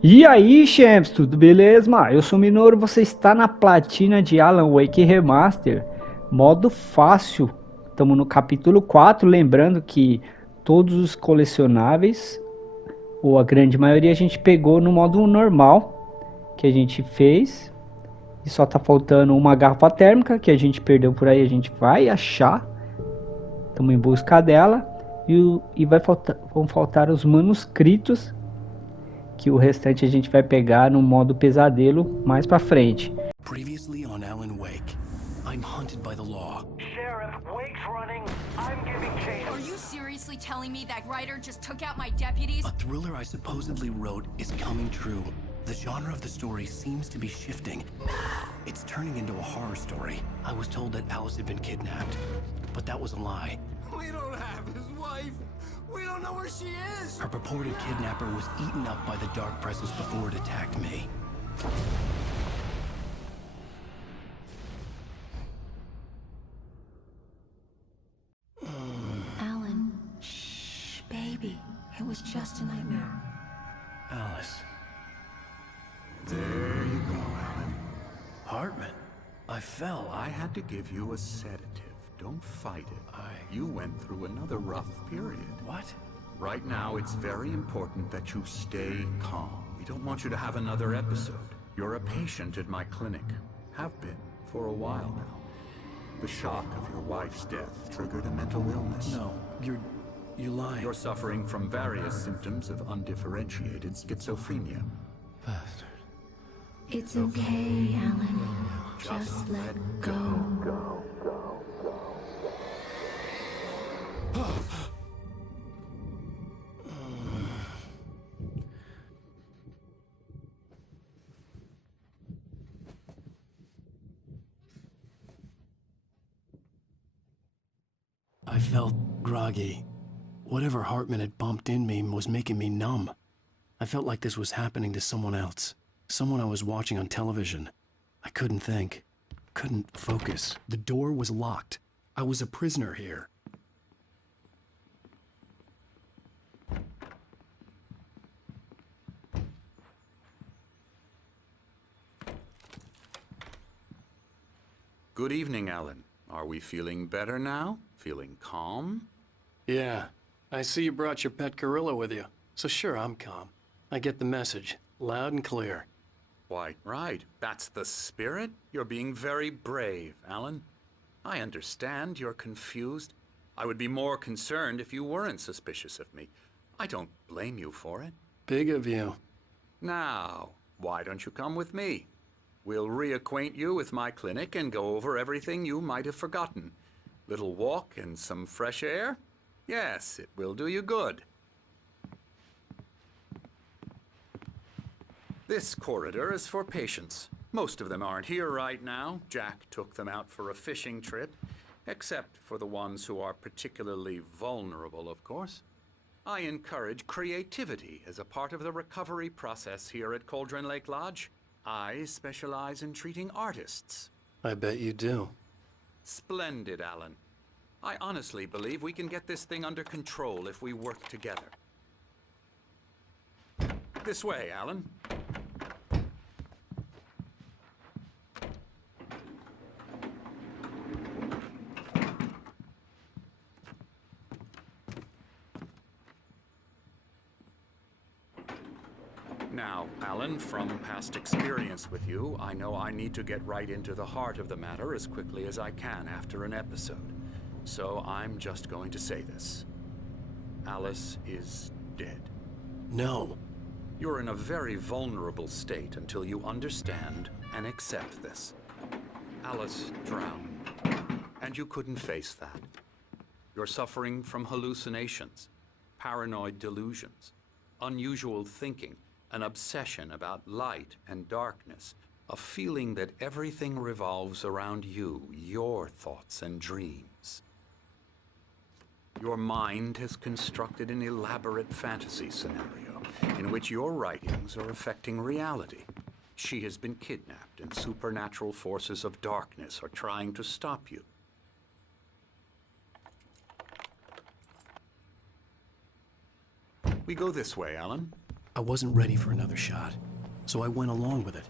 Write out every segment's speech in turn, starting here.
E aí, champs, tudo beleza? Eu sou o Minoru, você está na platina de Alan Wake Remaster, modo fácil. Estamos no capítulo 4, lembrando que todos os colecionáveis, ou a grande maioria, a gente pegou no modo normal, que a gente fez. E só tá faltando uma garrafa térmica, que a gente perdeu por aí, a gente vai achar. Estamos em busca dela. E vão faltar os manuscritos, que o restante a gente vai pegar no modo pesadelo mais pra frente. Previously on Alan Wake, I'm hunted by the law. Sheriff, Wake's running. I'm giving chase. Are you seriously telling me that writer just took out my deputies? A thriller I supposedly wrote is coming true. The genre of the story seems to be shifting. It's turning into a horror story. I was told that Alice had been kidnapped, but that was a lie. We don't have his wife. We don't know where she is. Her purported kidnapper was eaten up by the dark presence before it attacked me. Alan, shh, baby. It was just a nightmare. Alice. There you go, Alan. Hartman. I fell. I had to give you a sedative. Don't fight it. You went through another rough period. What? Right now, it's very important that you stay calm. We don't want you to have another episode. You're a patient at my clinic. Have been for a while now. The shock of your wife's death triggered a mental illness. No, you're lying. You're suffering from various symptoms of undifferentiated schizophrenia. Bastard. It's okay, Alan. Just let go. I felt groggy. Whatever Hartman had bumped in me was making me numb. I felt like this was happening to someone else. Someone I was watching on television. I couldn't think. Couldn't focus. The door was locked. I was a prisoner here. Good evening, Alan. Are we feeling better now? Feeling calm? Yeah. I see you brought your pet gorilla with you. So sure, I'm calm. I get the message. Loud and clear. Why, right. That's the spirit. You're being very brave, Alan. I understand you're confused. I would be more concerned if you weren't suspicious of me. I don't blame you for it. Big of you. Now, why don't you come with me? We'll reacquaint you with my clinic and go over everything you might have forgotten. Little walk and some fresh air? Yes, it will do you good. This corridor is for patients. Most of them aren't here right now. Jack took them out for a fishing trip, except for the ones who are particularly vulnerable, of course. I encourage creativity as a part of the recovery process here at Cauldron Lake Lodge. I specialize in treating artists. I bet you do. Splendid, Alan. I honestly believe we can get this thing under control if we work together. This way, Alan. Now, Alan, from past experience with you, I know I need to get right into the heart of the matter as quickly as I can after an episode. So I'm just going to say this. Alice is dead. No. You're in a very vulnerable state until you understand and accept this. Alice drowned, and you couldn't face that. You're suffering from hallucinations, paranoid delusions, unusual thinking, an obsession about light and darkness, a feeling that everything revolves around you, your thoughts and dreams. Your mind has constructed an elaborate fantasy scenario in which your writings are affecting reality. She has been kidnapped and supernatural forces of darkness are trying to stop you. We go this way, Alan. I wasn't ready for another shot, so I went along with it.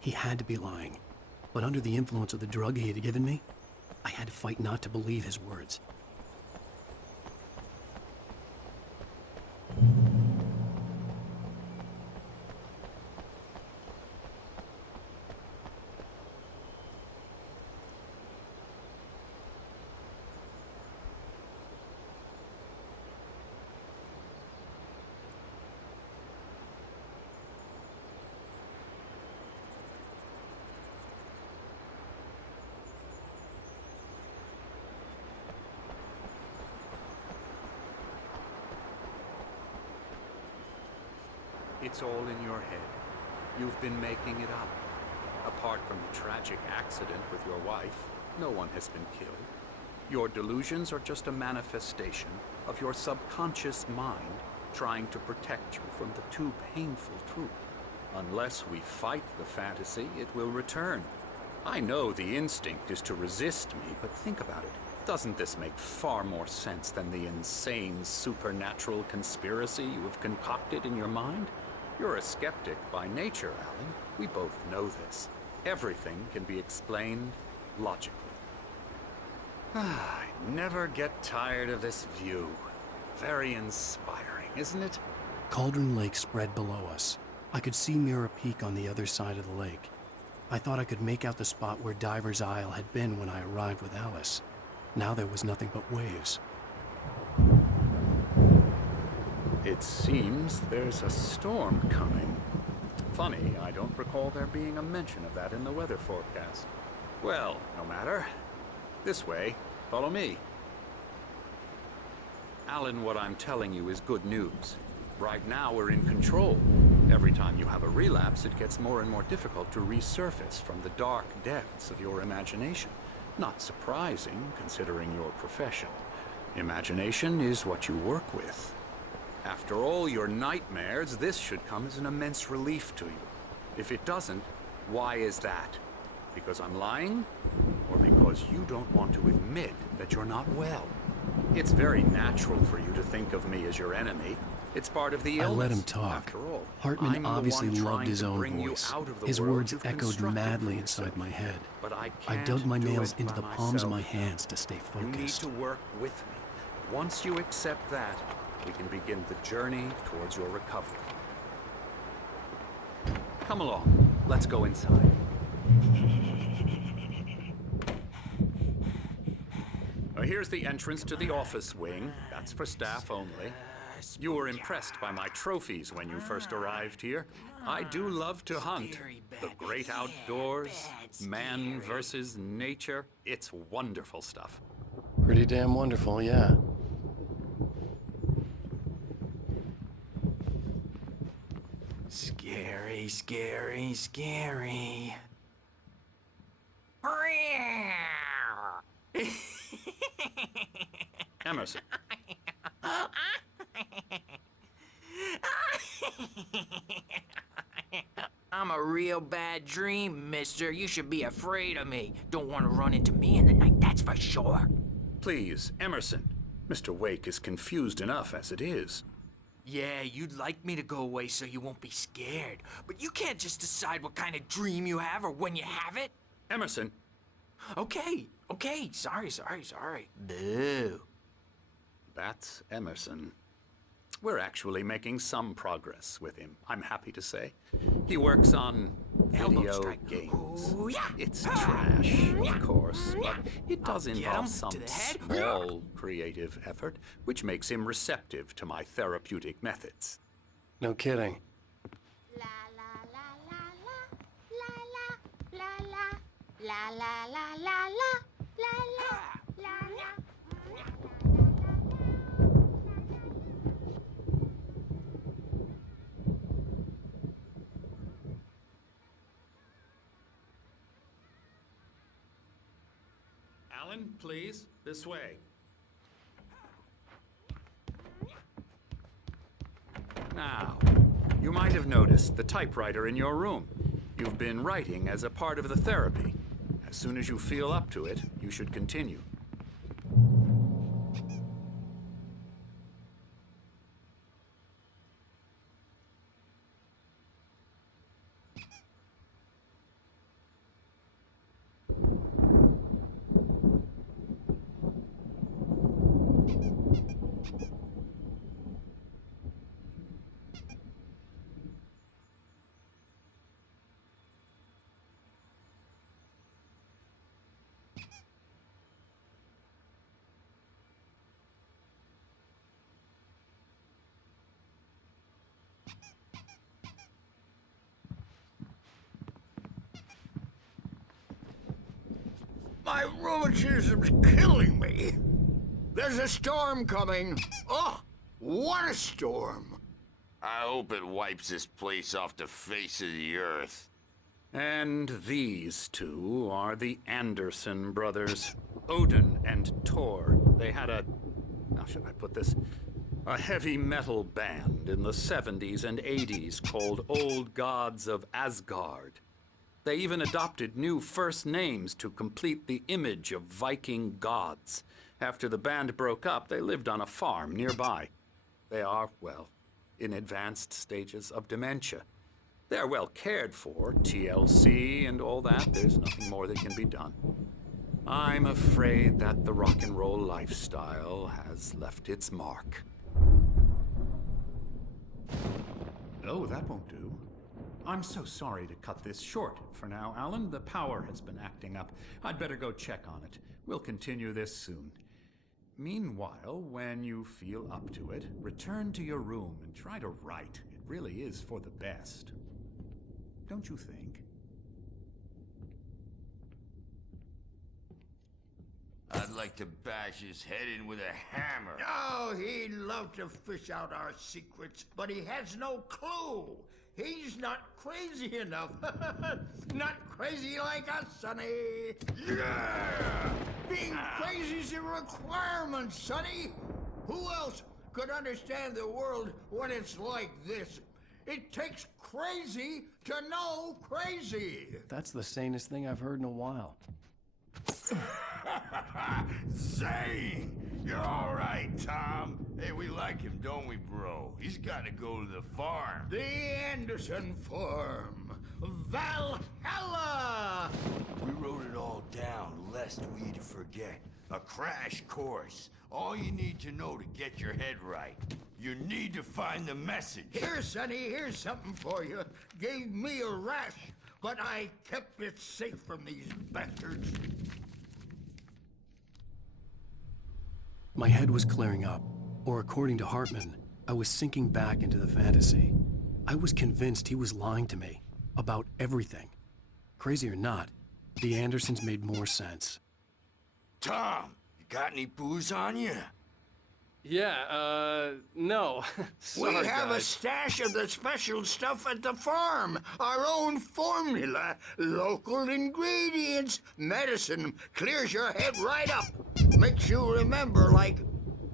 He had to be lying. But under the influence of the drug he had given me, I had to fight not to believe his words. It's all in your head. You've been making it up. Apart from the tragic accident with your wife, no one has been killed. Your delusions are just a manifestation of your subconscious mind trying to protect you from the too painful truth. Unless we fight the fantasy, it will return. I know the instinct is to resist me, but think about it. Doesn't this make far more sense than the insane supernatural conspiracy you have concocted in your mind? You're a skeptic by nature, Alan. We both know this. Everything can be explained logically. I never get tired of this view. Very inspiring, isn't it? Cauldron Lake spread below us. I could see Mirror Peak on the other side of the lake. I thought I could make out the spot where Diver's Isle had been when I arrived with Alice. Now there was nothing but waves. It seems there's a storm coming. Funny, I don't recall there being a mention of that in the weather forecast. Well, no matter. This way. Follow me. Alan, what I'm telling you is good news. Right now we're in control. Every time you have a relapse, it gets more and more difficult to resurface from the dark depths of your imagination. Not surprising, considering your profession. Imagination is what you work with. After all your nightmares, this should come as an immense relief to you. If it doesn't, why is that? Because I'm lying? Or because you don't want to admit that you're not well? It's very natural for you to think of me as your enemy. It's part of the illness. I let him talk. After all, Hartman I'm the obviously one loved trying his to own bring you voice. out of the His world words you've echoed constructed madly for inside yourself. my head. But I I can't dug my do nails it into by the palms of my myself. hands to stay You need focused. to work with me. Once you accept that, we can begin the journey towards your recovery. Come along. Let's go inside. Now, here's the entrance to the office wing. That's for staff only. You were impressed by my trophies when you first arrived here. I do love to hunt. The great outdoors, man versus nature. It's wonderful stuff. Pretty damn wonderful, yeah. Scary, scary, scary. Emerson. I'm a real bad dream, mister. You should be afraid of me. Don't want to run into me in the night, that's for sure. Please, Emerson. Mr. Wake is confused enough as it is. Yeah, you'd like me to go away so you won't be scared. But you can't just decide what kind of dream you have or when you have it. Emerson. Okay, sorry. Boo. That's Emerson. We're actually making some progress with him, I'm happy to say. He works on Elbow video strike. games. Ooh, yeah. It's trash, of course, but it does Get involve him some to the head. small creative effort, which makes him receptive to my therapeutic methods. No kidding. La la la la la la la la la la la la la la la la. Alan, please, this way. Now, you might have noticed the typewriter in your room. You've been writing as a part of the therapy. As soon as you feel up to it, you should continue. My rheumatism's killing me. There's a storm coming. Oh, what a storm. I hope it wipes this place off the face of the earth. And these two are the Anderson brothers, Odin and Thor. They had how should I put this? A heavy metal band in the 70s and 80s called Old Gods of Asgard. They even adopted new first names to complete the image of Viking gods. After the band broke up, they lived on a farm nearby. They are, well, in advanced stages of dementia. They're well cared for, TLC and all that. There's nothing more that can be done. I'm afraid that the rock and roll lifestyle has left its mark. Oh, that won't do. I'm so sorry to cut this short for now, Alan. The power has been acting up. I'd better go check on it. We'll continue this soon. Meanwhile, when you feel up to it, return to your room and try to write. It really is for the best. Don't you think? I'd like to bash his head in with a hammer. Oh, he'd love to fish out our secrets, but he has no clue. He's not crazy enough. Not crazy like us, Sonny. Yeah! Being crazy's a requirement, Sonny. Who else could understand the world when it's like this? It takes crazy to know crazy. That's the sanest thing I've heard in a while. Zane! You're all right, Tom. Hey, we like him, don't we, bro? He's got to go to the farm. The Anderson Farm. Valhalla! We wrote it all down, lest we'd forget. A crash course. All you need to know to get your head right. You need to find the message. Here, Sonny, here's something for you. Gave me a rash, but I kept it safe from these bastards. My head was clearing up, or according to Hartman, I was sinking back into the fantasy. I was convinced he was lying to me about everything. Crazy or not, the Andersons made more sense. Tom, you got any booze on you? Yeah, no. Sorry, We have a guys. stash of the special stuff at the farm. Our own formula. Local ingredients. Medicine clears your head right up. Makes you remember like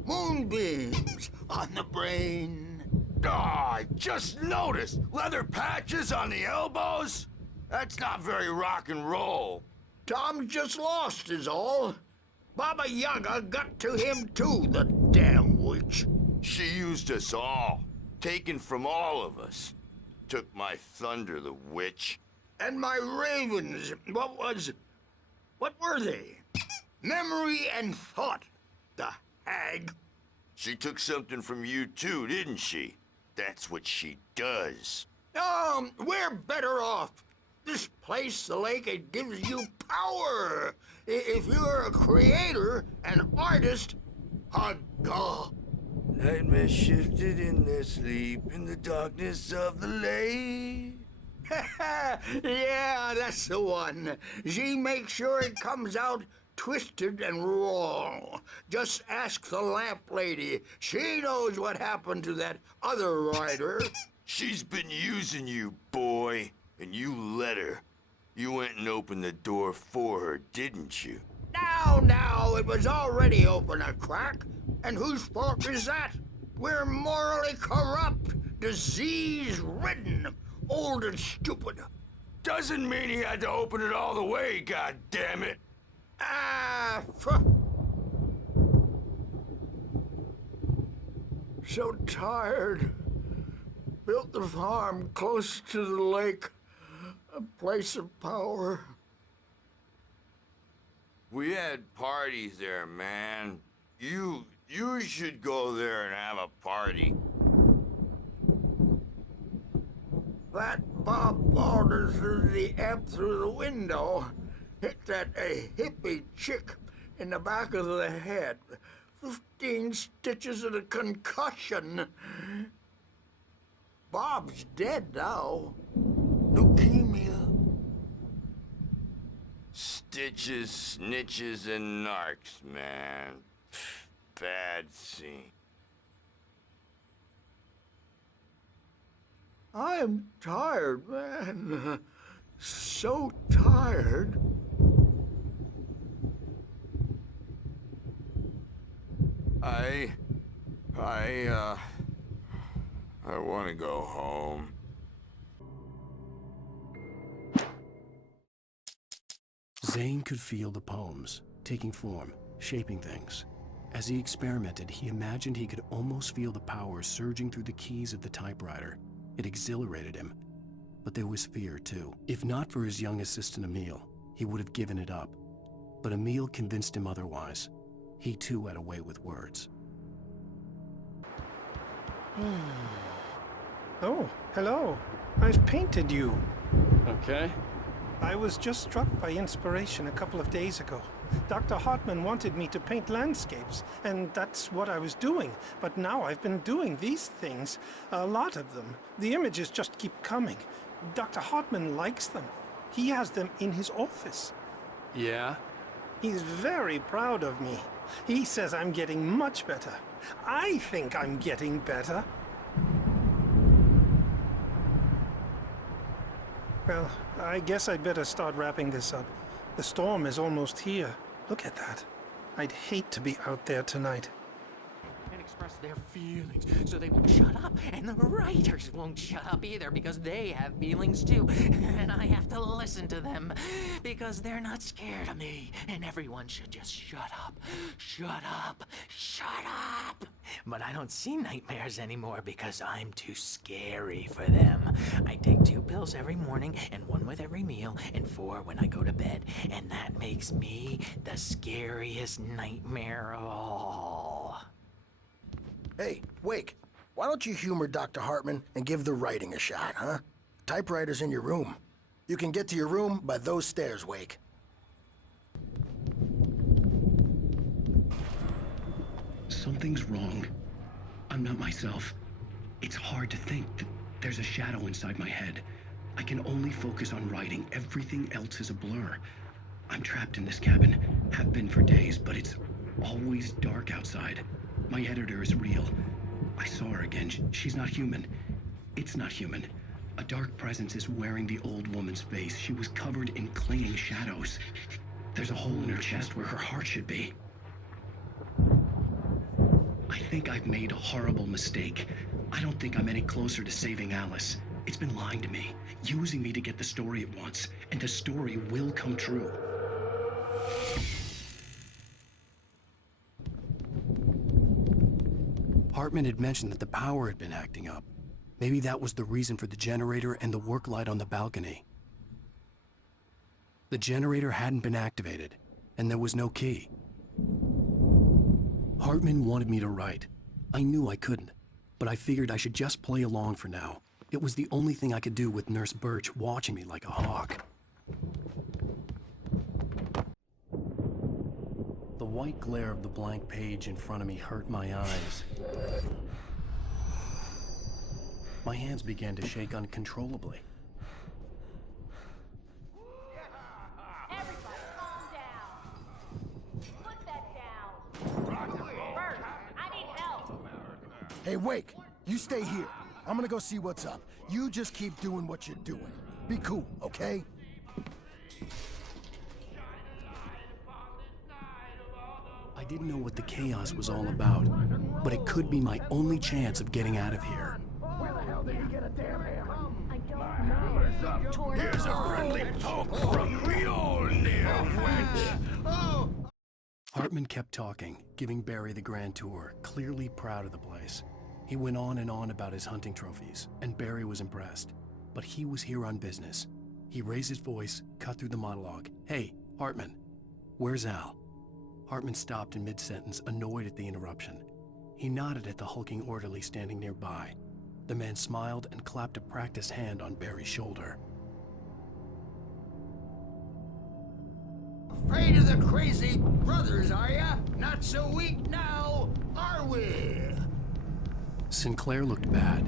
moonbeams on the brain. Oh, I just noticed. Leather patches on the elbows? That's not very rock and roll. Tom just lost is all. Baba Yaga got to him too, the damn witch. She used us all. Taken from all of us. Took my thunder, the witch. And my ravens, what were they? Memory and thought, the hag. She took something from you too, didn't she? That's what she does. We're better off. This place, the lake, it gives you power. If you're a creator, an artist, a god. Nightmare shifted in their sleep in the darkness of the lake. Yeah, that's the one. She makes sure it comes out twisted and wrong. Just ask the lamp lady. She knows what happened to that other writer. She's been using you, boy, and you let her. You went and opened the door for her, didn't you? Now, it was already open a crack. And whose fault is that? We're morally corrupt, disease-ridden, old and stupid. Doesn't mean he had to open it all the way, goddammit. So tired. Built the farm close to the lake. A place of power. We had parties there, man. You should go there and have a party. That Bob Walder threw the amp through the window. Hit that hippie chick in the back of the head. 15 stitches and a concussion. Bob's dead now. Leukemia. Stitches, snitches, and narcs, man. Bad scene. I am tired, man. So tired. I want to go home. Zane could feel the poems, taking form, shaping things. As he experimented, he imagined he could almost feel the power surging through the keys of the typewriter. It exhilarated him. But there was fear, too. If not for his young assistant Emil, he would have given it up. But Emil convinced him otherwise. He, too, had a way with words. Oh, hello. I've painted you. Okay. I was just struck by inspiration a couple of days ago. Dr. Hartman wanted me to paint landscapes, and that's what I was doing. But now I've been doing these things, a lot of them. The images just keep coming. Dr. Hartman likes them. He has them in his office. Yeah? He's very proud of me. He says I'm getting much better. I think I'm getting better. Well, I guess I'd better start wrapping this up. The storm is almost here. Look at that. I'd hate to be out there tonight. And express their feelings, so they won't shut up. And the writers won't shut up either, because they have feelings too. And I have to listen to them, because they're not scared of me. And everyone should just shut up. Shut up. Shut up. But I don't see nightmares anymore because I'm too scary for them. I take 2 pills every morning, and 1 with every meal, and 4 when I go to bed. And that makes me the scariest nightmare of all. Hey, Wake, why don't you humor Dr. Hartman and give the writing a shot, huh? Typewriter's in your room. You can get to your room by those stairs, Wake. Something's wrong. I'm not myself. It's hard to think that there's a shadow inside my head. I can only focus on writing. Everything else is a blur. I'm trapped in this cabin. Have been for days, but it's always dark outside. My editor is real. I saw her again. She's not human. It's not human. A dark presence is wearing the old woman's face. She was covered in clinging shadows. There's a hole in her chest where her heart should be. I think I've made a horrible mistake. I don't think I'm any closer to saving Alice. It's been lying to me, using me to get the story it wants, and the story will come true. Hartman had mentioned that the power had been acting up. Maybe that was the reason for the generator and the work light on the balcony. The generator hadn't been activated, and there was no key. Hartman wanted me to write. I knew I couldn't, but I figured I should just play along for now. It was the only thing I could do with Nurse Birch watching me like a hawk. The white glare of the blank page in front of me hurt my eyes. My hands began to shake uncontrollably. Everybody, calm down. Put that down. Bert, I need help. Hey, Wake, you stay here. I'm gonna go see what's up. You just keep doing what you're doing. Be cool, okay? I didn't know what the chaos was all about, but it could be my only chance of getting out of here. Where the hell did he get a damn hammer? I don't know. Here's a friendly poke from Mjolnir, wench! Oh! Hartman kept talking, giving Barry the grand tour, clearly proud of the place. He went on and on about his hunting trophies, and Barry was impressed. But he was here on business. He raised his voice, cut through the monologue. Hey, Hartman, where's Al? Hartman stopped in mid-sentence, annoyed at the interruption. He nodded at the hulking orderly standing nearby. The man smiled and clapped a practiced hand on Barry's shoulder. Afraid of the crazy brothers, are ya? Not so weak now, are we? Sinclair looked bad.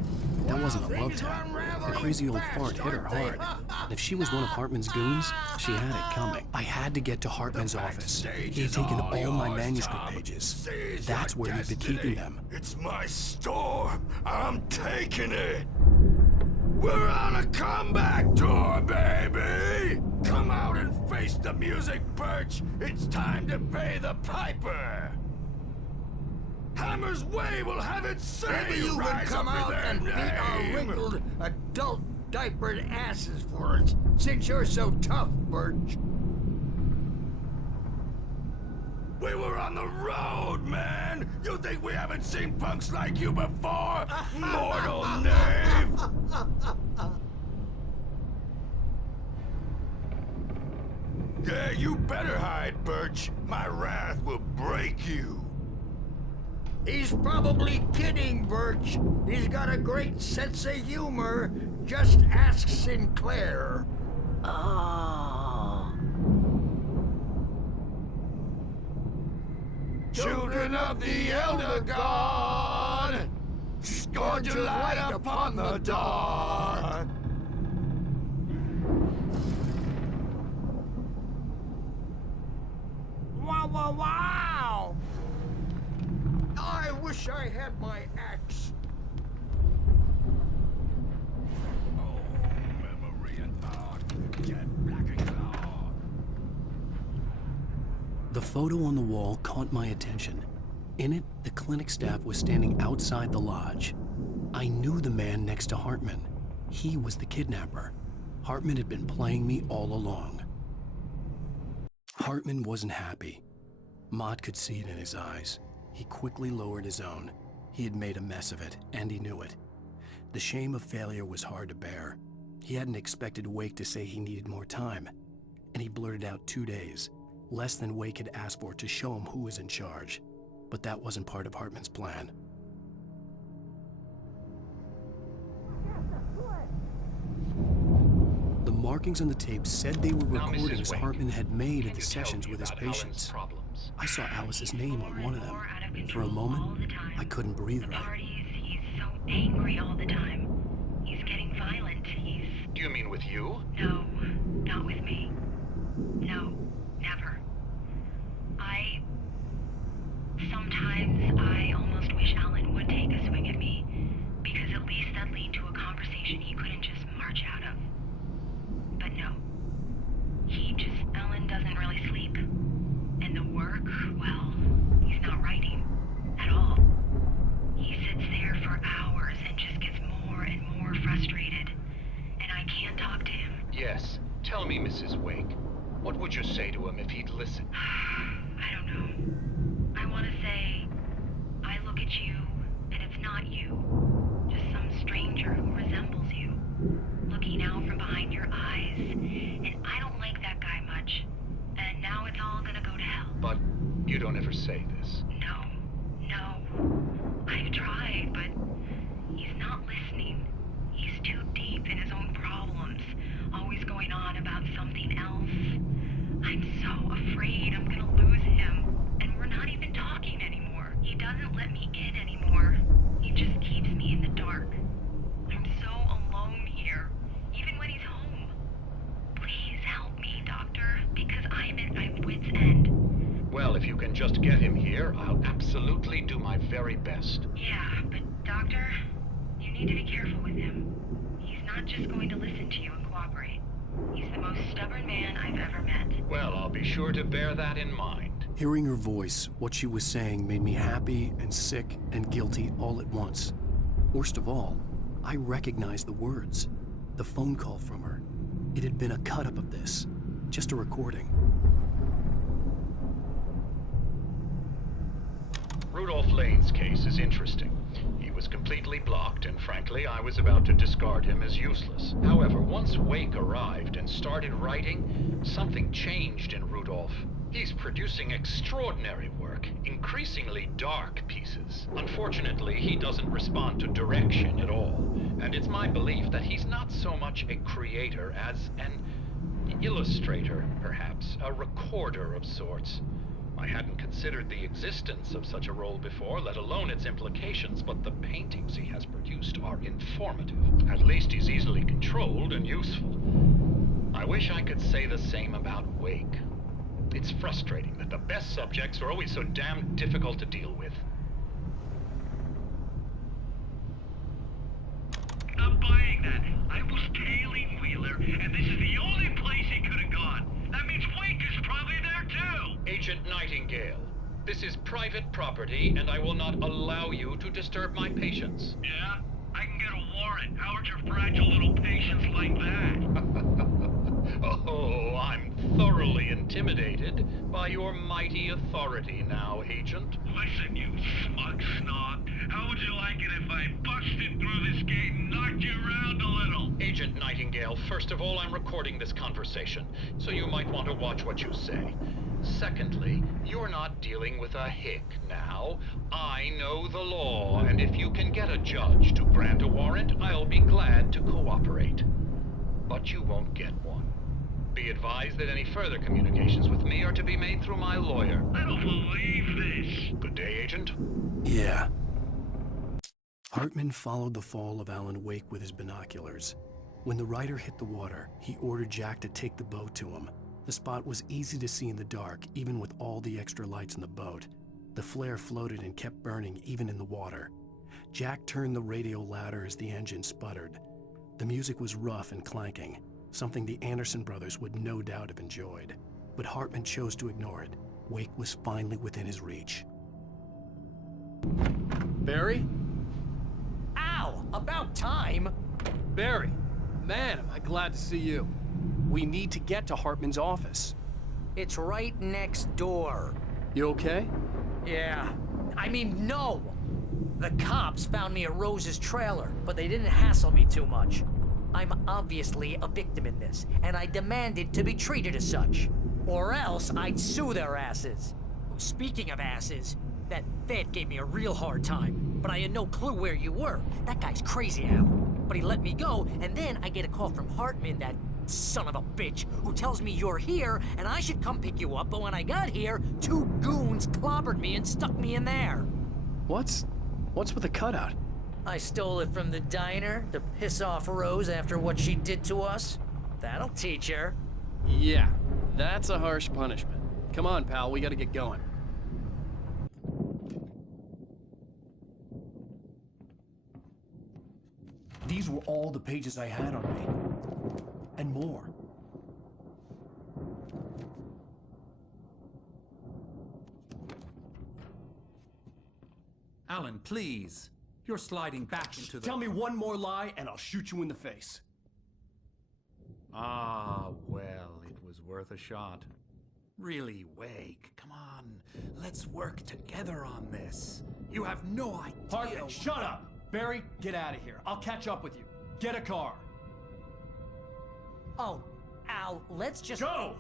That wasn't a love tap. The crazy old fart hit her hard. And if she was one of Hartman's goons, she had it coming. I had to get to Hartman's office. He had taken all my manuscript pages. That's where he'd been keeping them. It's my store. I'm taking it. We're on a comeback tour, baby! Come out and face the music, Birch! It's time to pay the piper! Hammer's Way will have it say! Maybe you would come out and beat our wrinkled, adult, diapered asses for us, since you're so tough, Birch. We were on the road, man! You think we haven't seen punks like you before? Mortal knave! Yeah, you better hide, Birch. My wrath will break you. He's probably kidding, Birch. He's got a great sense of humor. Just ask Sinclair. Children of the Elder God, scourge your light upon the dark. Wow, wow, wow! I wish I had my axe. Oh, memory and thought, jet black and claw. The photo on the wall caught my attention. In it, the clinic staff was standing outside the lodge. I knew the man next to Hartman. He was the kidnapper. Hartman had been playing me all along. Hartman wasn't happy. Mott could see it in his eyes. He quickly lowered his own. He had made a mess of it, and he knew it. The shame of failure was hard to bear. He hadn't expected Wake to say he needed more time, and he blurted out 2 days, less than Wake had asked for to show him who was in charge. But that wasn't part of Hartman's plan. The markings on the tape said they were recordings Hartman had made at the sessions with his patients. I saw Alice's name on one of them. For a moment, I couldn't breathe right. He's so angry all the time. He's getting violent. Do you mean with you? No, not with me. No, never. Sometimes I almost wish Alan would take a swing at me, because at least that'd lead to a conversation he couldn't just march out of. But no. Alan doesn't really sleep. And the work, well, he's not writing at all. He sits there for hours and just gets more and more frustrated. And I can't talk to him. Yes. Tell me, Mrs. Wake. What would you say to him if he'd listen? I don't know. I want to say, I look at you, and it's not you. Just some stranger who resembles you. Looking out from behind your eyes. And I don't like that guy much. And now it's all gonna go to hell. But you don't ever say this. No. I've tried, but he's not listening. He's too deep in his own problems. Always going on about something else. I'm so afraid I'm gonna lose him. And we're not even talking anymore. He doesn't let me in anymore. He just keeps me in the dark. I'm so alone here, even when he's home. Please help me, Doctor, because I'm at my wit's end. Well, if you can just get him here, I'll absolutely do my very best. Yeah, but Doctor, you need to be careful with him. He's not just going to listen to you and cooperate. He's the most stubborn man I've ever met. Well, I'll be sure to bear that in mind. Hearing her voice, what she was saying made me happy and sick and guilty all at once. Worst of all, I recognized the words. The phone call from her. It had been a cut-up of this. Just a recording. Rudolph Lane's case is interesting. He was completely blocked, and frankly, I was about to discard him as useless. However, once Wake arrived and started writing, something changed in Rudolph. He's producing extraordinary work, increasingly dark pieces. Unfortunately, he doesn't respond to direction at all, and it's my belief that he's not so much a creator as an illustrator, perhaps, a recorder of sorts. I hadn't considered the existence of such a role before, let alone its implications, but the paintings he has produced are informative. At least he's easily controlled and useful. I wish I could say the same about Wake. It's frustrating that the best subjects are always so damn difficult to deal with. Not buying that. I was tailing Wheeler, and this is the only place he could have gone. That means Wake is probably there too! Agent Nightingale, this is private property, and I will not allow you to disturb my patients. Yeah? I can get a warrant. How would your fragile little patience like that? Oh, I'm thoroughly intimidated by your mighty authority now, Agent. Listen, you smug snob. How would you like it if I busted through this gate and knocked you around a little? Agent Nightingale, first of all, I'm recording this conversation, so you might want to watch what you say. Secondly, you're not dealing with a hick now. I know the law, and if you can get a judge to grant a warrant, I'll be glad to cooperate. But you won't get one. Be advised that any further communications with me are to be made through my lawyer. I don't believe this. Good day, Agent. Yeah. Hartman followed the fall of Alan Wake with his binoculars. When the rider hit the water, he ordered Jack to take the boat to him. The spot was easy to see in the dark, even with all the extra lights in the boat. The flare floated and kept burning even in the water. Jack turned the radio louder as the engine sputtered. The music was rough and clanking, something the Anderson brothers would no doubt have enjoyed. But Hartman chose to ignore it. Wake was finally within his reach. Barry? Ow! About time! Barry! Man, am I glad to see you. We need to get to Hartman's office. It's right next door. You okay? Yeah. I mean, no! The cops found me at Rose's trailer, but they didn't hassle me too much. I'm obviously a victim in this, and I demanded to be treated as such. Or else I'd sue their asses. Speaking of asses, that Fed gave me a real hard time, but I had no clue where you were. That guy's crazy, Al. But he let me go, and then I get a call from Hartman, that son of a bitch, who tells me you're here, and I should come pick you up, but when I got here, 2 goons clobbered me and stuck me in there. What's with the cutout? I stole it from the diner to piss off Rose after what she did to us. That'll teach her. Yeah, that's a harsh punishment. Come on, pal, we gotta get going. These were all the pages I had on me. And more. Alan, please. You're sliding back into the... Tell me one more lie and I'll shoot you in the face. Ah, well, it was worth a shot. Really, Wake, come on. Let's work together on this. You have no idea... Hartman, shut up! Barry, get out of here. I'll catch up with you. Get a car. Oh, Al, let's just... Go!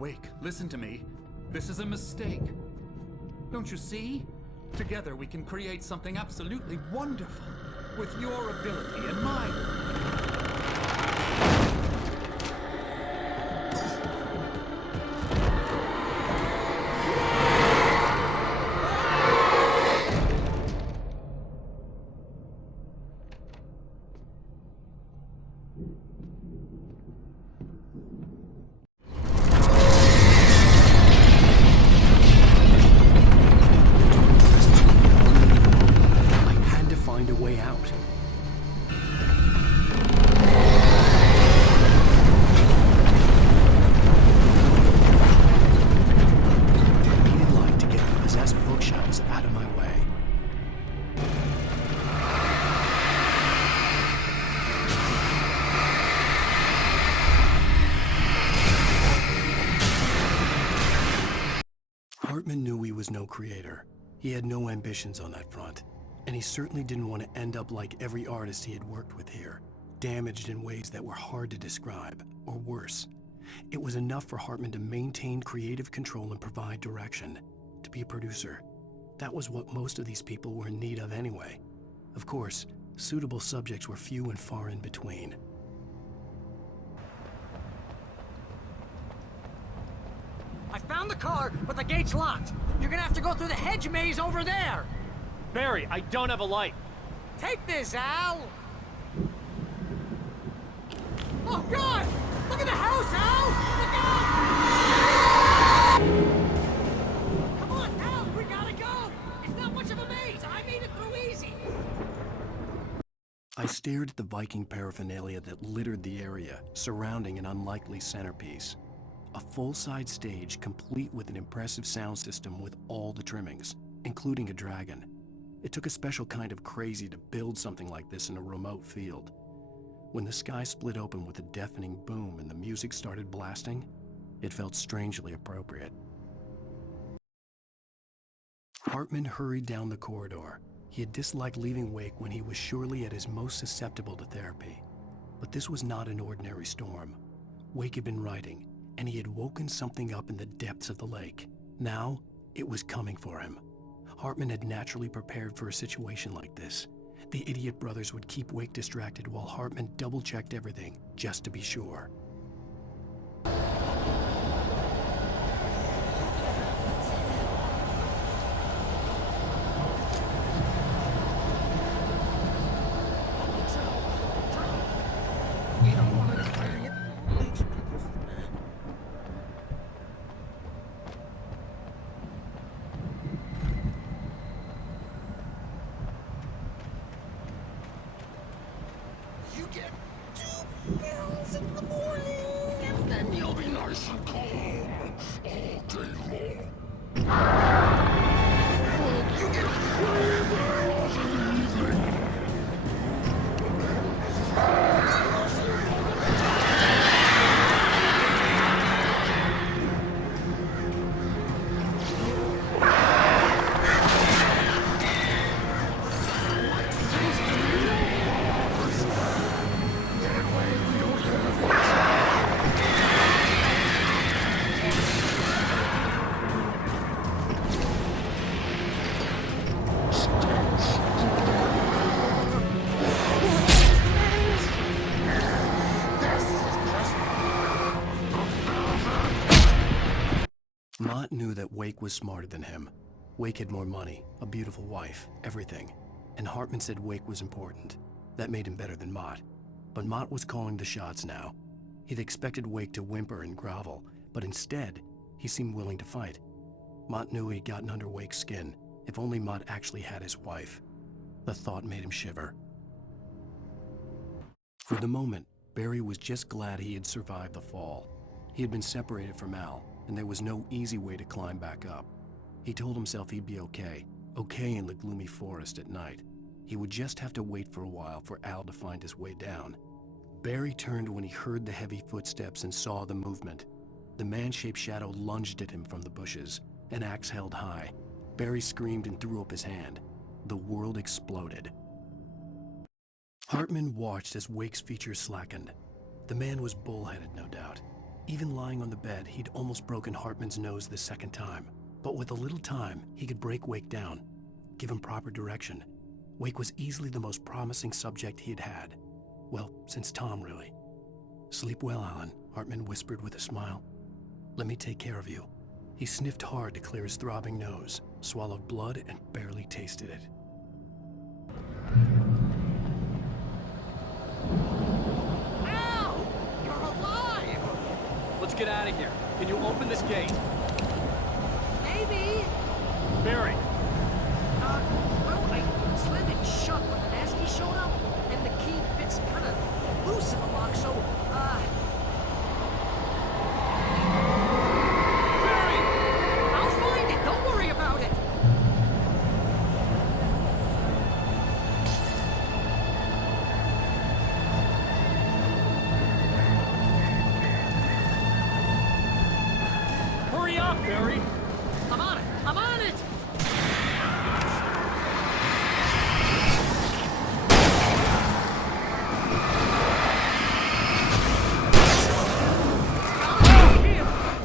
Wake, listen to me. This is a mistake. Don't you see? Together we can create something absolutely wonderful. With your ability and mine. Hartman knew he was no creator. He had no ambitions on that front, and he certainly didn't want to end up like every artist he had worked with here, damaged in ways that were hard to describe, or worse. It was enough for Hartman to maintain creative control and provide direction, to be a producer. That was what most of these people were in need of anyway. Of course, suitable subjects were few and far in between. I found the car, but the gate's locked. You're gonna have to go through the hedge maze over there. Barry, I don't have a light. Take this, Al. Oh, God! Look at the house, Al! Look out! Come on, Al, we gotta go! It's not much of a maze. I made it through easy. I stared at the Viking paraphernalia that littered the area, surrounding an unlikely centerpiece. A full-size stage complete with an impressive sound system with all the trimmings, including a dragon. It took a special kind of crazy to build something like this in a remote field. When the sky split open with a deafening boom and the music started blasting, it felt strangely appropriate. Hartman hurried down the corridor. He had disliked leaving Wake when he was surely at his most susceptible to therapy. But this was not an ordinary storm. Wake had been writing, and he had woken something up in the depths of the lake. Now, it was coming for him. Hartman had naturally prepared for a situation like this. The idiot brothers would keep Wake distracted while Hartman double-checked everything, just to be sure. You get 2 pills in the morning, and then you'll be nice and calm all day long. You get 3 pills in the evening. Mott knew that Wake was smarter than him. Wake had more money, a beautiful wife, everything. And Hartman said Wake was important. That made him better than Mott. But Mott was calling the shots now. He'd expected Wake to whimper and grovel, but instead, he seemed willing to fight. Mott knew he'd gotten under Wake's skin, if only Mott actually had his wife. The thought made him shiver. For the moment, Barry was just glad he had survived the fall. He had been separated from Al, and there was no easy way to climb back up. He told himself he'd be okay in the gloomy forest at night. He would just have to wait for a while for Al to find his way down. Barry turned when he heard the heavy footsteps and saw the movement. The man-shaped shadow lunged at him from the bushes, an axe held high. Barry screamed and threw up his hand. The world exploded. Hartman watched as Wake's features slackened. The man was bullheaded, no doubt. Even lying on the bed, he'd almost broken Hartman's nose the second time. But with a little time, he could break Wake down, give him proper direction. Wake was easily the most promising subject he had had. Well, since Tom, really. "Sleep well, Alan," Hartman whispered with a smile. "Let me take care of you." He sniffed hard to clear his throbbing nose, swallowed blood, and barely tasted it. Al! You're alive! Let's get out of here. Can you open this gate? Maybe. Barry! Well, I slammed it shut when the nasty showed up, and the key fits kind of loose in the lock, so, Barry! I'll find it, don't worry about it! Hurry up, Barry! I'm on it! I'm on it!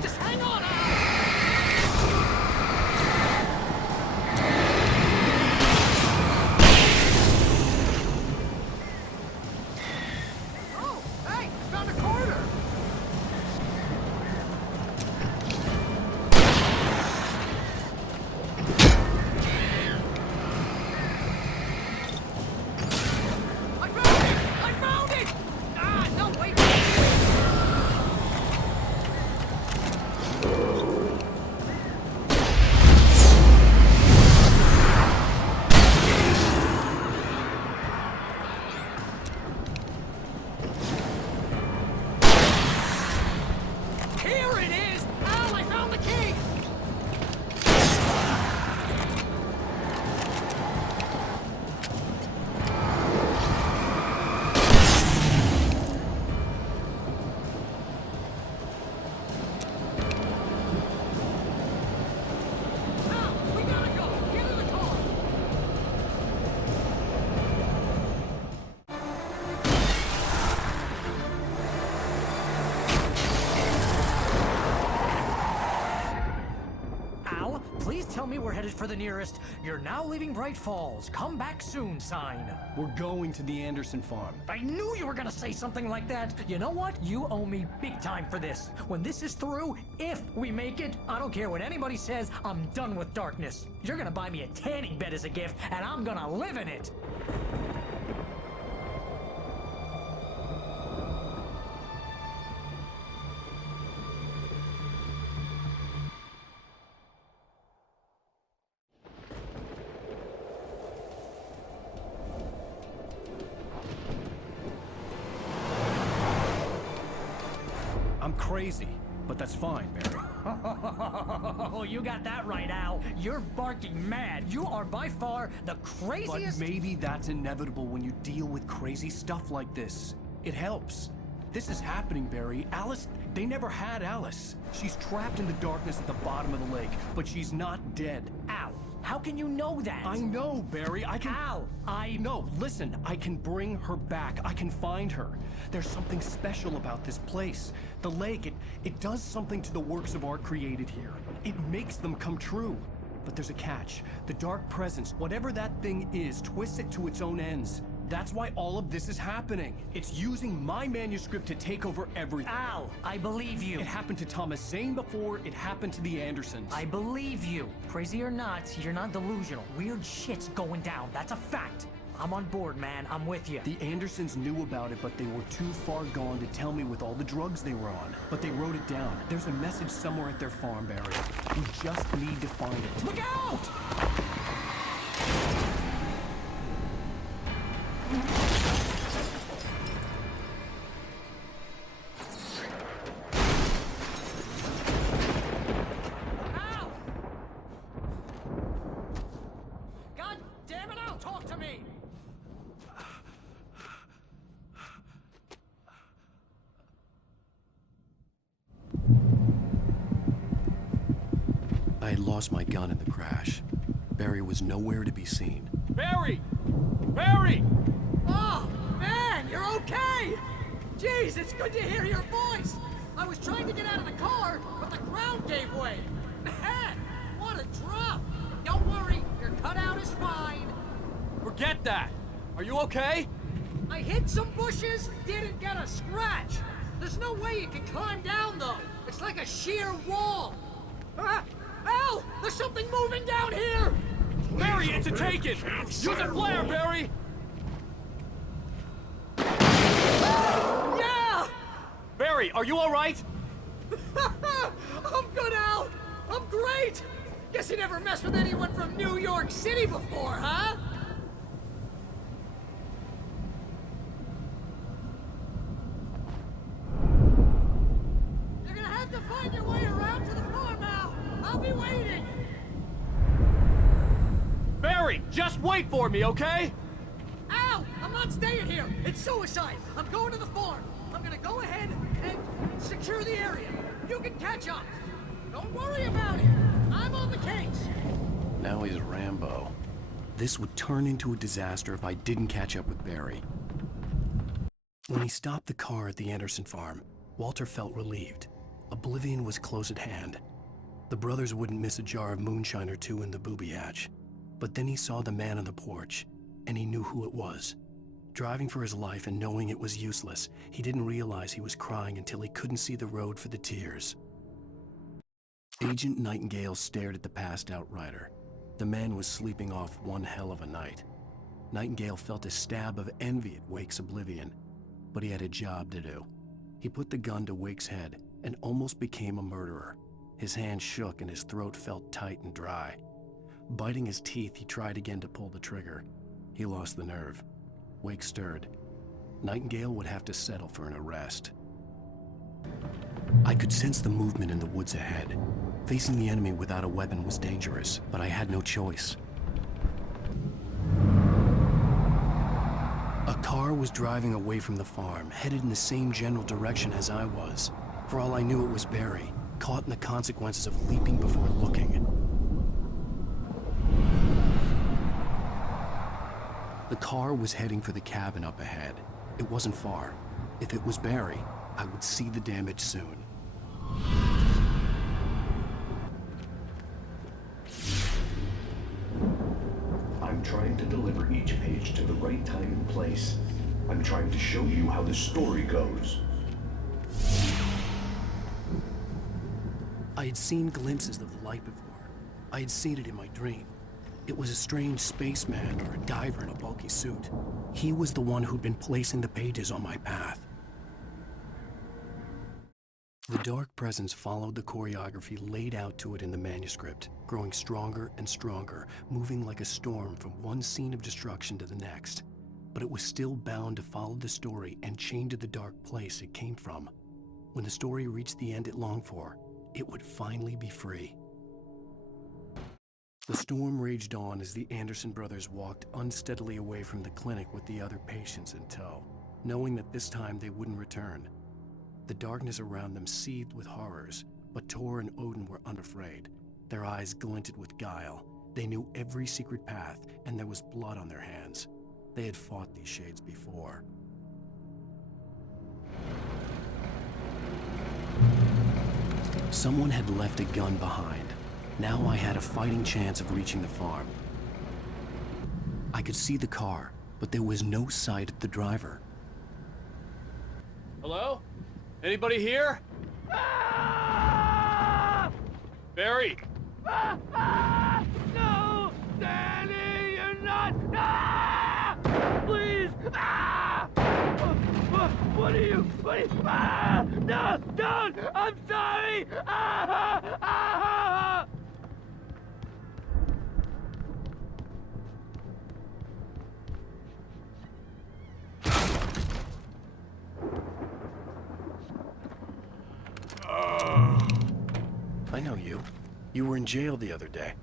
Just hang on! Oh, hey! Found a corner! headed for the nearest "You're now leaving Bright Falls. Come back soon" sign. We're going to the Anderson farm. I knew you were gonna say something like that. You know what? You owe me big time for this. When this is through, if we make it, I don't care what anybody says, I'm done with darkness. You're gonna buy me a tanning bed as a gift, and I'm gonna live in it. I'm crazy, but that's fine, Barry. Oh, you got that right, Al. You're barking mad. You are by far the craziest... But maybe that's inevitable when you deal with crazy stuff like this. It helps. This is happening, Barry. Alice, they never had Alice. She's trapped in the darkness at the bottom of the lake, but she's not dead. Al, how can you know that? I know, Barry. I can... Al, No, listen. I can bring her back. I can find her. There's something special about this place. The lake, it does something to the works of art created here. It makes them come true. But there's a catch. The dark presence, whatever that thing is, twists it to its own ends. That's why all of this is happening. It's using my manuscript to take over everything. Al, I believe you. It happened to Thomas Zane before, it happened to the Andersons. I believe you. Crazy or not, you're not delusional. Weird shit's going down. That's a fact. I'm on board, man. I'm with you. The Andersons knew about it, but they were too far gone to tell me with all the drugs they were on. But they wrote it down. There's a message somewhere at their farm, Barry. We just need to find it. Look out! Ow! God damn it, Al, talk to me! I had lost my gun in the crash. Barry was nowhere to be seen. Barry! Barry! Oh, man, you're okay! Jeez, it's good to hear your voice! I was trying to get out of the car, but the ground gave way! Man, what a drop! Don't worry, your cutout is fine. Forget that! Are you okay? I hit some bushes, didn't get a scratch. There's no way you can climb down, though. It's like a sheer wall. Al, there's something moving down here! Barry, it's a taken! Use a flare, Barry! Yeah! Barry, are you alright? I'm good, Al! I'm great! Guess you never messed with anyone from New York City before, huh? You're gonna have to find your way around to the farm, Al! I'll be waiting! Barry, just wait for me, okay? Al! I'm not staying here! It's suicide! I'm going to the farm! I'm gonna go ahead and secure the area. You can catch up. Don't worry about it. I'm on the case. Now he's Rambo. This would turn into a disaster if I didn't catch up with Barry. When he stopped the car at the Anderson farm, Walter felt relieved. Oblivion was close at hand. The brothers wouldn't miss a jar of moonshine or two in the booby hatch. But then he saw the man on the porch, and he knew who it was. Driving for his life and knowing it was useless, he didn't realize he was crying until he couldn't see the road for the tears. Agent Nightingale stared at the passed-out rider. The man was sleeping off one hell of a night. Nightingale felt a stab of envy at Wake's oblivion, but he had a job to do. He put the gun to Wake's head and almost became a murderer. His hand shook and his throat felt tight and dry. Biting his teeth, he tried again to pull the trigger. He lost the nerve. Wake stirred. Nightingale would have to settle for an arrest. I could sense the movement in the woods ahead. Facing the enemy without a weapon was dangerous, but I had no choice. A car was driving away from the farm, headed in the same general direction as I was. For all I knew, it was Barry, caught in the consequences of leaping before looking. The car was heading for the cabin up ahead. It wasn't far. If it was Barry, I would see the damage soon. right time and place. I'm trying to show you how the story goes. I had seen glimpses of the light before. I had seen it in my dream. It was a strange spaceman or a diver in a bulky suit. He was the one who'd been placing the pages on my path. The dark presence followed the choreography laid out to it in the manuscript, growing stronger and stronger, moving like a storm from one scene of destruction to the next. But it was still bound to follow the story and chained to the dark place it came from. When the story reached the end it longed for, it would finally be free. The storm raged on as the Anderson brothers walked unsteadily away from the clinic with the other patients in tow, knowing that this time they wouldn't return. The darkness around them seethed with horrors, but Tor and Odin were unafraid. Their eyes glinted with guile. They knew every secret path, and there was blood on their hands. They had fought these shades before. Someone had left a gun behind. Now I had a fighting chance of reaching the farm. I could see the car, but there was no sight of the driver. Hello? Anybody here? Barry! No! Danny, you're not! Please! What are you? No! Don't! I'm sorry! I know you. You were in jail the other day.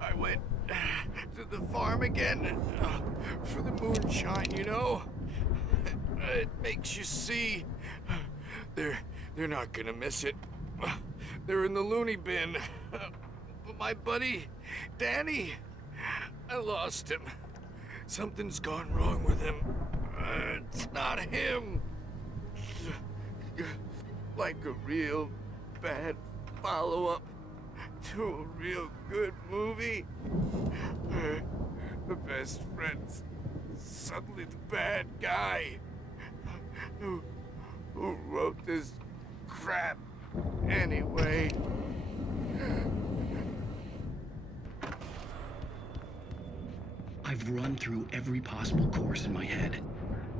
I went to the farm again for the moonshine, you know? It makes you see. They're not gonna miss it. They're in the loony bin. But my buddy, Danny, I lost him. Something's gone wrong with him. It's not him. Like a real bad follow-up to a real good movie. The best friend's suddenly the bad guy. Who wrote this crap anyway? I've run through every possible course in my head.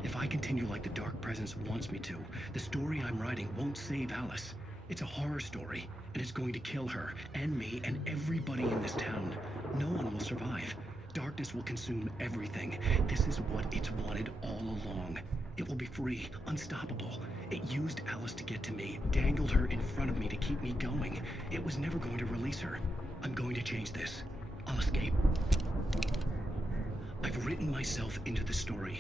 If I continue like the Dark Presence wants me to, the story I'm writing won't save Alice. It's a horror story, and it's going to kill her, and me, and everybody in this town. No one will survive. Darkness will consume everything. This is what it's wanted all along. It will be free, unstoppable. It used Alice to get to me, dangled her in front of me to keep me going. It was never going to release her. I'm going to change this. I'll escape. I've written myself into the story.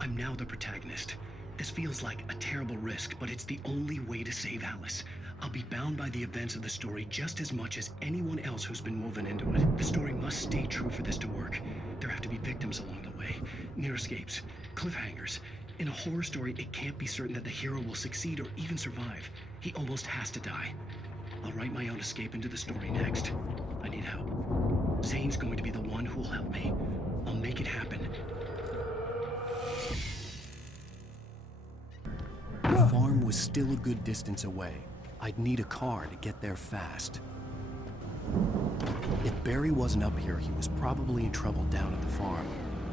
I'm now the protagonist. This feels like a terrible risk, but it's the only way to save Alice. I'll be bound by the events of the story just as much as anyone else who's been woven into it. The story must stay true for this to work. There have to be victims along the way, near escapes, cliffhangers. In a horror story, it can't be certain that the hero will succeed or even survive. He almost has to die. I'll write my own escape into the story next. I need help. Zane's going to be the one who'll help me. I'll make it happen. The farm was still a good distance away. I'd need a car to get there fast. If Barry wasn't up here, he was probably in trouble down at the farm.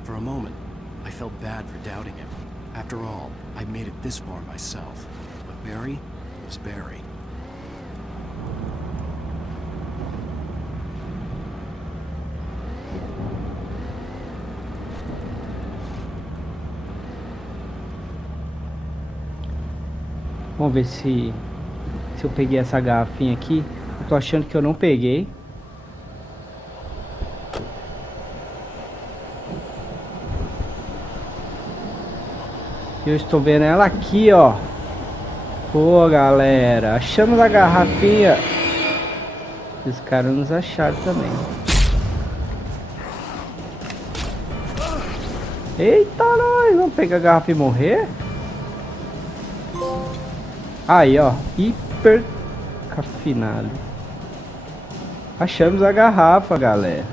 For a moment, I felt bad for doubting him. After all, I made it this far myself. But Barry was Barry. Vamos ver se eu peguei essa garrafinha aqui. Eu tô achando que eu não peguei. Eu estou vendo ela aqui, ó. Pô, galera, achamos a garrafinha. Os caras nos acharam também. Eita, nós vamos pegar a garrafa e morrer? Aí, ó, hipercafeinado. Achamos a garrafa, galera.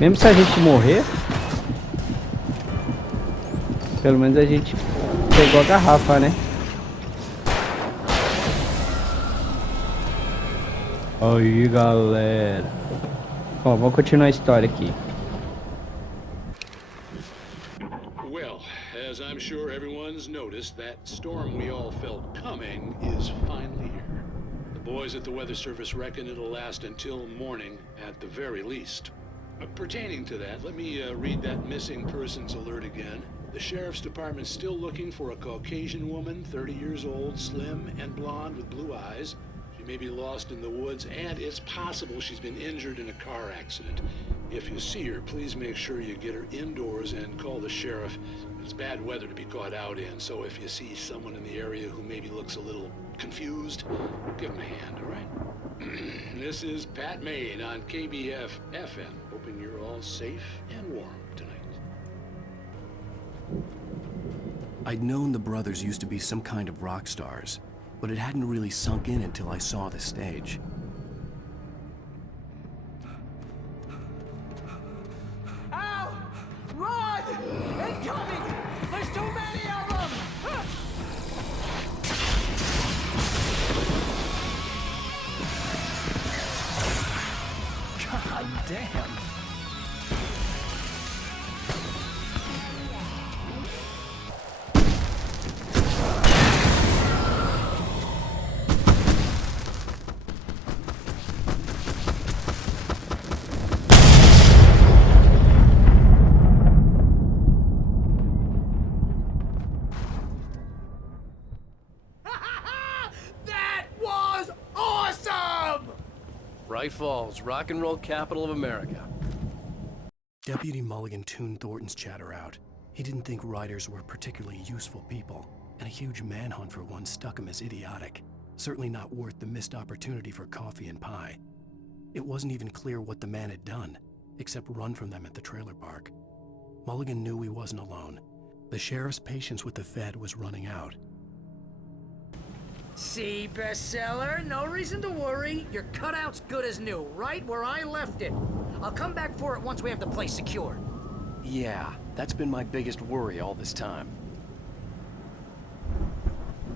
Mesmo se a gente morrer, pelo menos a gente pegou a garrafa, né? Aí, galera. Ó, vou continuar a história aqui. Well, as I'm sure everyone's noticed, that storm we all felt coming is finally here. The boys at the Weather Service reckon it'll last until morning at the very least. Pertaining to that, let me read that missing persons alert again. The Sheriff's Department's still looking for a Caucasian woman, 30 years old, slim and blonde with blue eyes. She may be lost in the woods, and it's possible she's been injured in a car accident. If you see her, please make sure you get her indoors and call the sheriff. It's bad weather to be caught out in, so if you see someone in the area who maybe looks a little confused, give them a hand, all right? This is Pat Maine on KBF FM, hoping you're all safe and warm tonight. I'd known the brothers used to be some kind of rock stars, but it hadn't really sunk in until I saw the stage. Ow! Run! Incoming! There's too many of them! God damn! Bright Falls, rock and roll capital of America. Deputy Mulligan tuned Thornton's chatter out. He didn't think writers were particularly useful people, and a huge manhunt for one struck him as idiotic. Certainly not worth the missed opportunity for coffee and pie. It wasn't even clear what the man had done, except run from them at the trailer park. Mulligan knew he wasn't alone. The sheriff's patience with the Fed was running out. See, bestseller, no reason to worry. Your cutout's good as new, right where I left it. I'll come back for it once we have the place secured. Yeah, that's been my biggest worry all this time.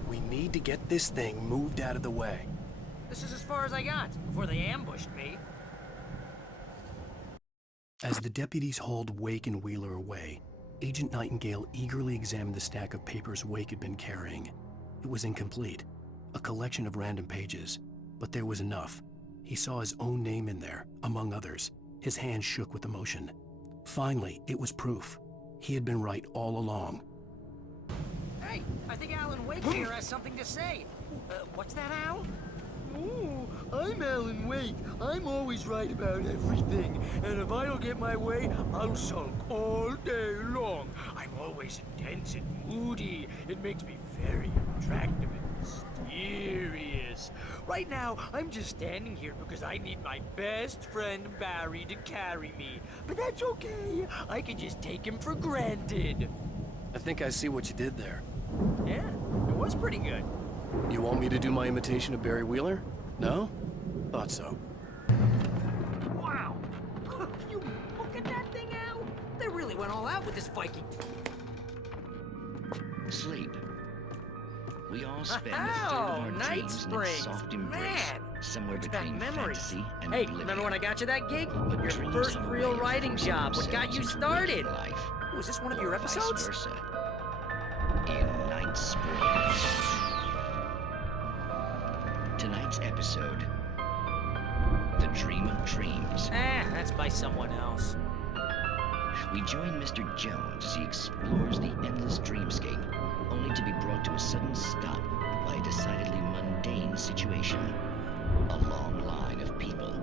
We need to get this thing moved out of the way. This is as far as I got before they ambushed me. As the deputies hauled Wake and Wheeler away, Agent Nightingale eagerly examined the stack of papers Wake had been carrying. It was incomplete. A collection of random pages, but there was enough. He saw his own name in there, among others. His hand shook with emotion. Finally, it was proof. He had been right all along. Hey, I think Alan Wake here has something to say. What's that, Al? Ooh, I'm Alan Wake. I'm always right about everything. And if I don't get my way, I'll sulk all day long. I'm always intense and moody. It makes me very attractive and mysterious. Right now, I'm just standing here because I need my best friend Barry to carry me. But that's okay. I can just take him for granted. I think I see what you did there. Yeah, it was pretty good. You want me to do my imitation of Barry Wheeler? No? Thought so. Wow! You look at that thing, Al! They really went all out with this Viking. Sleep. We all spend a third of our Night dreams in Springs. its soft embrace, Man, somewhere brings back between memories. fantasy and Hey, oblivion. remember when I got you that gig? But Your dreams first have a real way of writing forcing job. What got you themselves into started? waking life, Was this one of your or vice episodes? versa. In Night Springs. Tonight's episode, The Dream of Dreams. That's by someone else. We join Mr. Jones as he explores the endless dreamscape, only to be brought to a sudden stop by a decidedly mundane situation. A long line of people.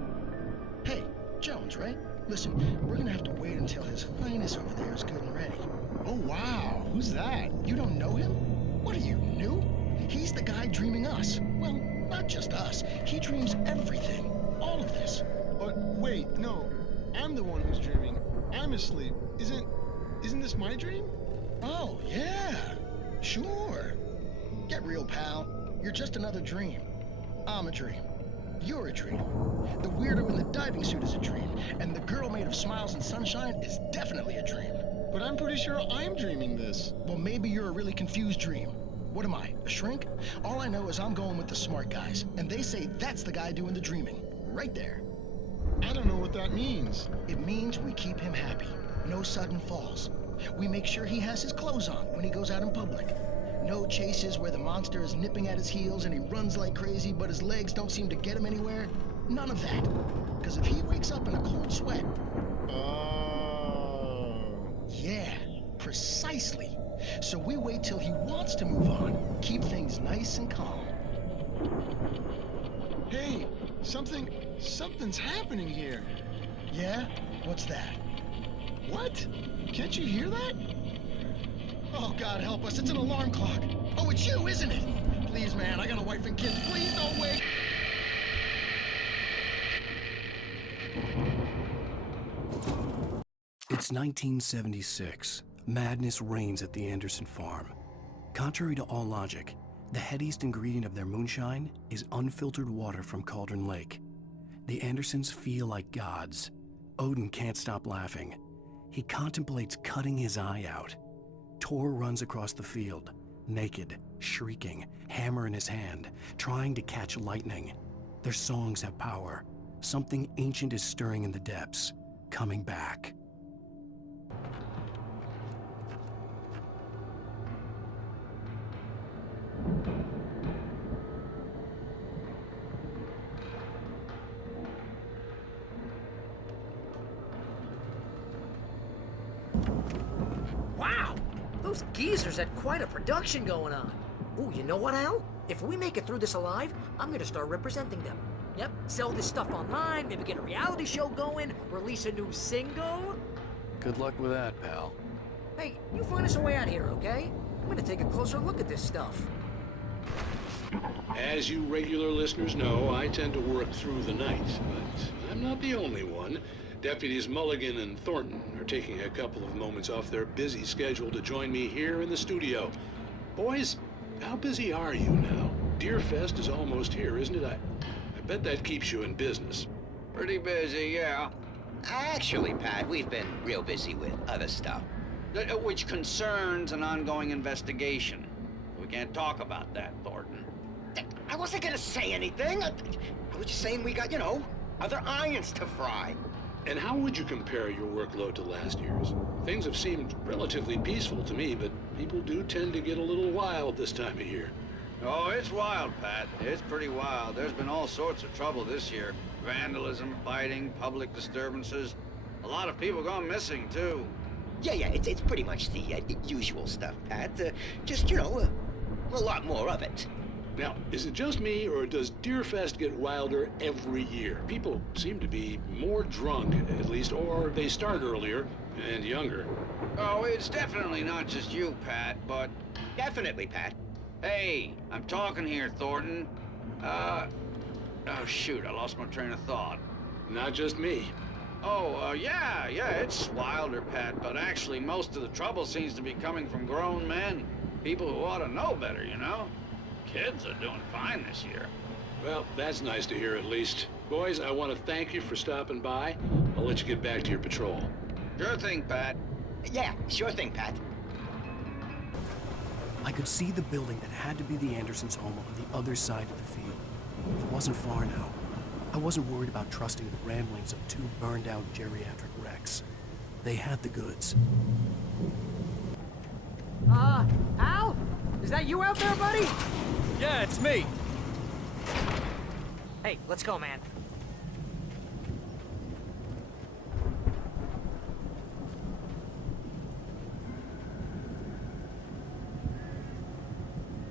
Hey, Jones, right? Listen, we're gonna have to wait until His Highness over there is good and ready. Oh, wow. Who's that? You don't know him? What are you, new? He's the guy dreaming us. Well, not just us. He dreams everything. All of this. But wait, no. I'm the one who's dreaming. I'm asleep. Isn't this my dream? Oh, yeah. Sure. Get real, pal. You're just another dream. I'm a dream. You're a dream. The weirdo in the diving suit is a dream, and the girl made of smiles and sunshine is definitely a dream. But I'm pretty sure I'm dreaming this. Well, maybe you're a really confused dream. What am I, a shrink? All I know is I'm going with the smart guys, and they say that's the guy doing the dreaming. Right there. I don't know what that means. It means we keep him happy. No sudden falls. We make sure he has his clothes on when he goes out in public. No chases where the monster is nipping at his heels and he runs like crazy, but his legs don't seem to get him anywhere. None of that. Because if he wakes up in a cold sweat... Yeah, precisely. So we wait till he wants to move on. Keep things nice and calm. Hey, something's happening here. Yeah? What's that? What? Can't you hear that? Oh, God help us, it's an alarm clock. Oh, it's you, isn't it? Please, man, I got a wife and kids. Please don't wait. It's 1976. Madness reigns at the Anderson farm. Contrary to all logic, the headiest ingredient of their moonshine is unfiltered water from Cauldron Lake. The Andersons feel like gods. Odin can't stop laughing. He contemplates cutting his eye out. Tor runs across the field, naked, shrieking, hammer in his hand, trying to catch lightning. Their songs have power. Something ancient is stirring in the depths, coming back. Wow! Those geezers had quite a production going on. Ooh, you know what, Al? If we make it through this alive, I'm gonna start representing them. Yep, sell this stuff online, maybe get a reality show going, release a new single. Good luck with that, pal. Hey, you find us a way out here, okay? I'm gonna take a closer look at this stuff. As you regular listeners know, I tend to work through the night, but I'm not the only one. Deputies Mulligan and Thornton are taking a couple of moments off their busy schedule to join me here in the studio. Boys, how busy are you now? Deerfest is almost here, isn't it? I bet that keeps you in business. Pretty busy, yeah. Actually, Pat, we've been real busy with other stuff, which concerns an ongoing investigation. We can't talk about that, Thornton. I wasn't gonna say anything. I was just saying we got, other irons to fry. And how would you compare your workload to last year's? Things have seemed relatively peaceful to me, but people do tend to get a little wild this time of year. Oh, it's wild, Pat. It's pretty wild. There's been all sorts of trouble this year. Vandalism, fighting, public disturbances. A lot of people gone missing, too. Yeah, it's pretty much the usual stuff, Pat. Just, a lot more of it. Now, is it just me, or does Deerfest get wilder every year? People seem to be more drunk, at least, or they start earlier and younger. Oh, it's definitely not just you, Pat, but... Definitely, Pat. Hey, I'm talking here, Thornton. Oh, shoot, I lost my train of thought. Not just me. Oh, yeah, it's wilder, Pat, but actually most of the trouble seems to be coming from grown men. People who ought to know better, Kids are doing fine this year. Well, that's nice to hear at least. Boys, I want to thank you for stopping by. I'll let you get back to your patrol. Sure thing, Pat. Yeah, sure thing, Pat. I could see the building that had to be the Andersons' home on the other side of the field. It wasn't far now. I wasn't worried about trusting the ramblings of two burned-out geriatric wrecks. They had the goods. Al? Is that you out there, buddy? Yeah, it's me. Hey, let's go, man.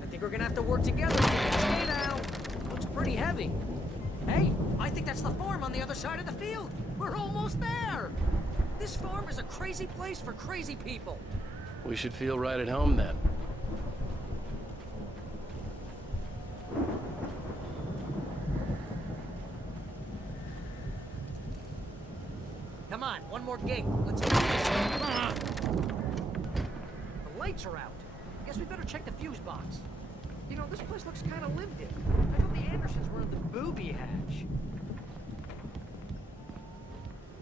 I think we're gonna have to work together to get this gate out. Looks pretty heavy. Hey, I think that's the farm on the other side of the field. We're almost there. This farm is a crazy place for crazy people. We should feel right at home then. Come on, one more gate. Let's do this. The lights are out. Guess we better check the fuse box. This place looks kind of lived in. I thought the Andersons were in the booby hatch.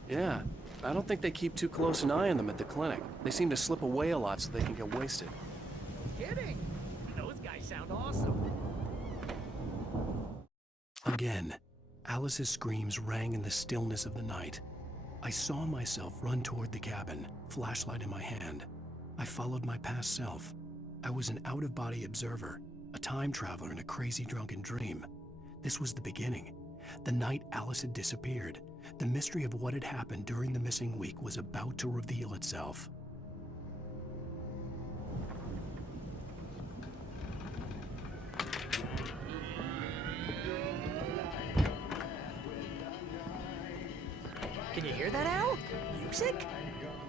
Yeah, I don't think they keep too close an eye on them at the clinic. They seem to slip away a lot so they can get wasted. Kidding? Those guys sound awesome. Again, Alice's screams rang in the stillness of the night. I saw myself run toward the cabin, flashlight in my hand. I followed my past self. I was an out-of-body observer, a time traveler in a crazy drunken dream. This was the beginning. The night Alice had disappeared. The mystery of what had happened during the missing week was about to reveal itself. Can you hear that, Al? Music?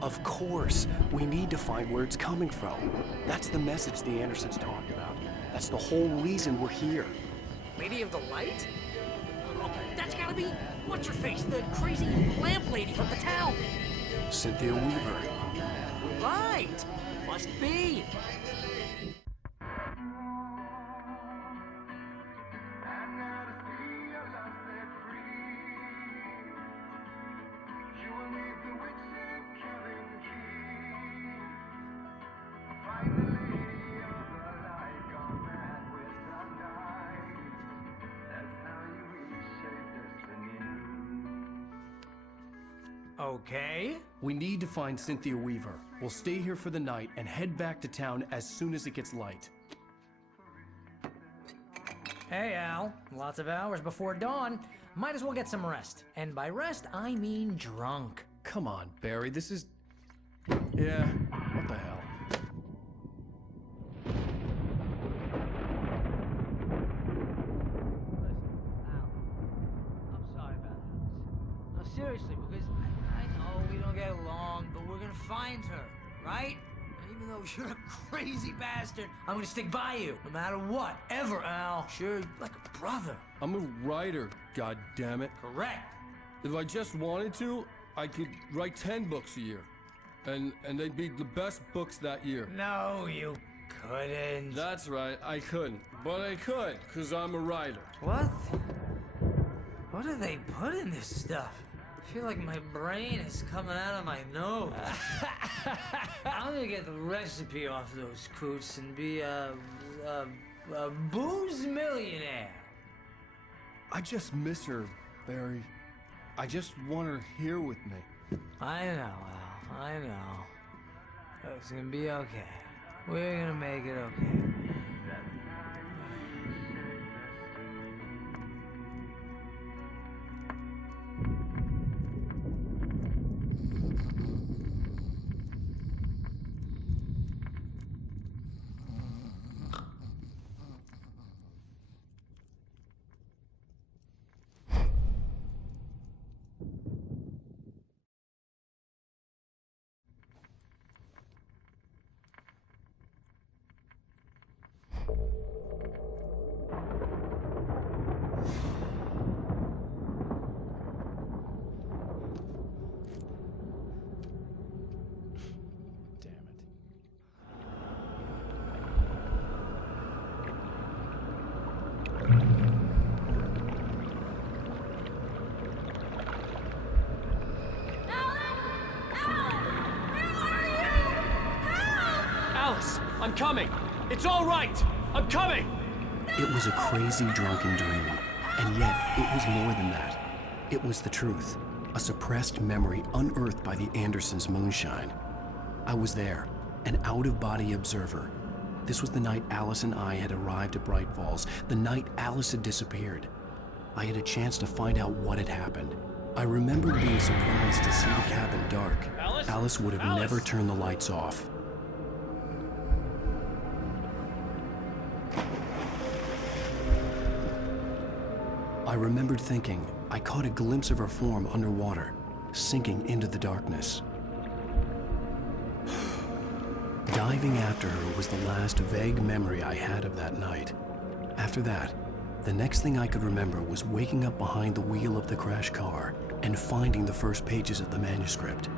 Of course, we need to find where it's coming from. That's the message the Andersons talked about. That's the whole reason we're here. Lady of the Light? Oh, that's gotta be what's-her-face, the crazy lamp lady from the town. Cynthia Weaver. Right! Must be. Okay. We need to find Cynthia Weaver. We'll stay here for the night and head back to town as soon as it gets light. Hey, Al. Lots of hours before dawn. Might as well get some rest. And by rest, I mean drunk. Come on, Barry, this is... Yeah, what the hell? I'm sorry about this. No, seriously, because I know we don't get along, but we're gonna find her, right? And even though you're a crazy bastard, I'm gonna stick by you, no matter what, ever, Al. Sure, like a brother. I'm a writer, goddammit. Correct. If I just wanted to, I could write 10 books a year. And they'd be the best books that year. No, you couldn't. That's right, I couldn't. But I could, because I'm a writer. What? What do they put in this stuff? I feel like my brain is coming out of my nose. I'm gonna get the recipe off those coots and be a booze millionaire. I just miss her, Barry. I just want her here with me. I know, Al. I know. It's gonna be okay. We're gonna make it okay. I'm coming! It's all right! I'm coming! It was a crazy drunken dream, and yet it was more than that. It was the truth, a suppressed memory unearthed by the Andersons' moonshine. I was there, an out-of-body observer. This was the night Alice and I had arrived at Bright Falls, the night Alice had disappeared. I had a chance to find out what had happened. I remembered being surprised to see the cabin dark. Alice would have never turned the lights off. I remembered thinking I caught a glimpse of her form underwater, sinking into the darkness. Diving after her was the last vague memory I had of that night. After that, the next thing I could remember was waking up behind the wheel of the crashed car and finding the first pages of the manuscript.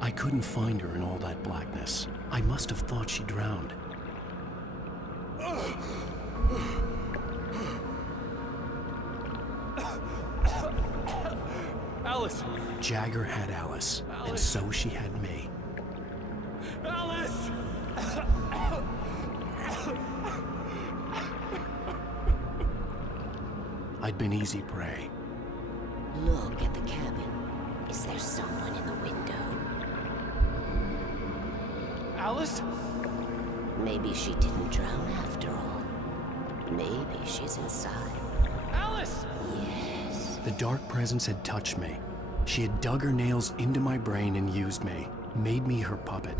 I couldn't find her in all that blackness. I must have thought she drowned. Alice! Jagger had Alice, and so she had me. Alice! I'd been easy prey. Look at the cabin. Is there someone in the window? Alice? Maybe she didn't drown after all. Maybe she's inside. Alice! Yes. The dark presence had touched me. She had dug her nails into my brain and used me, made me her puppet.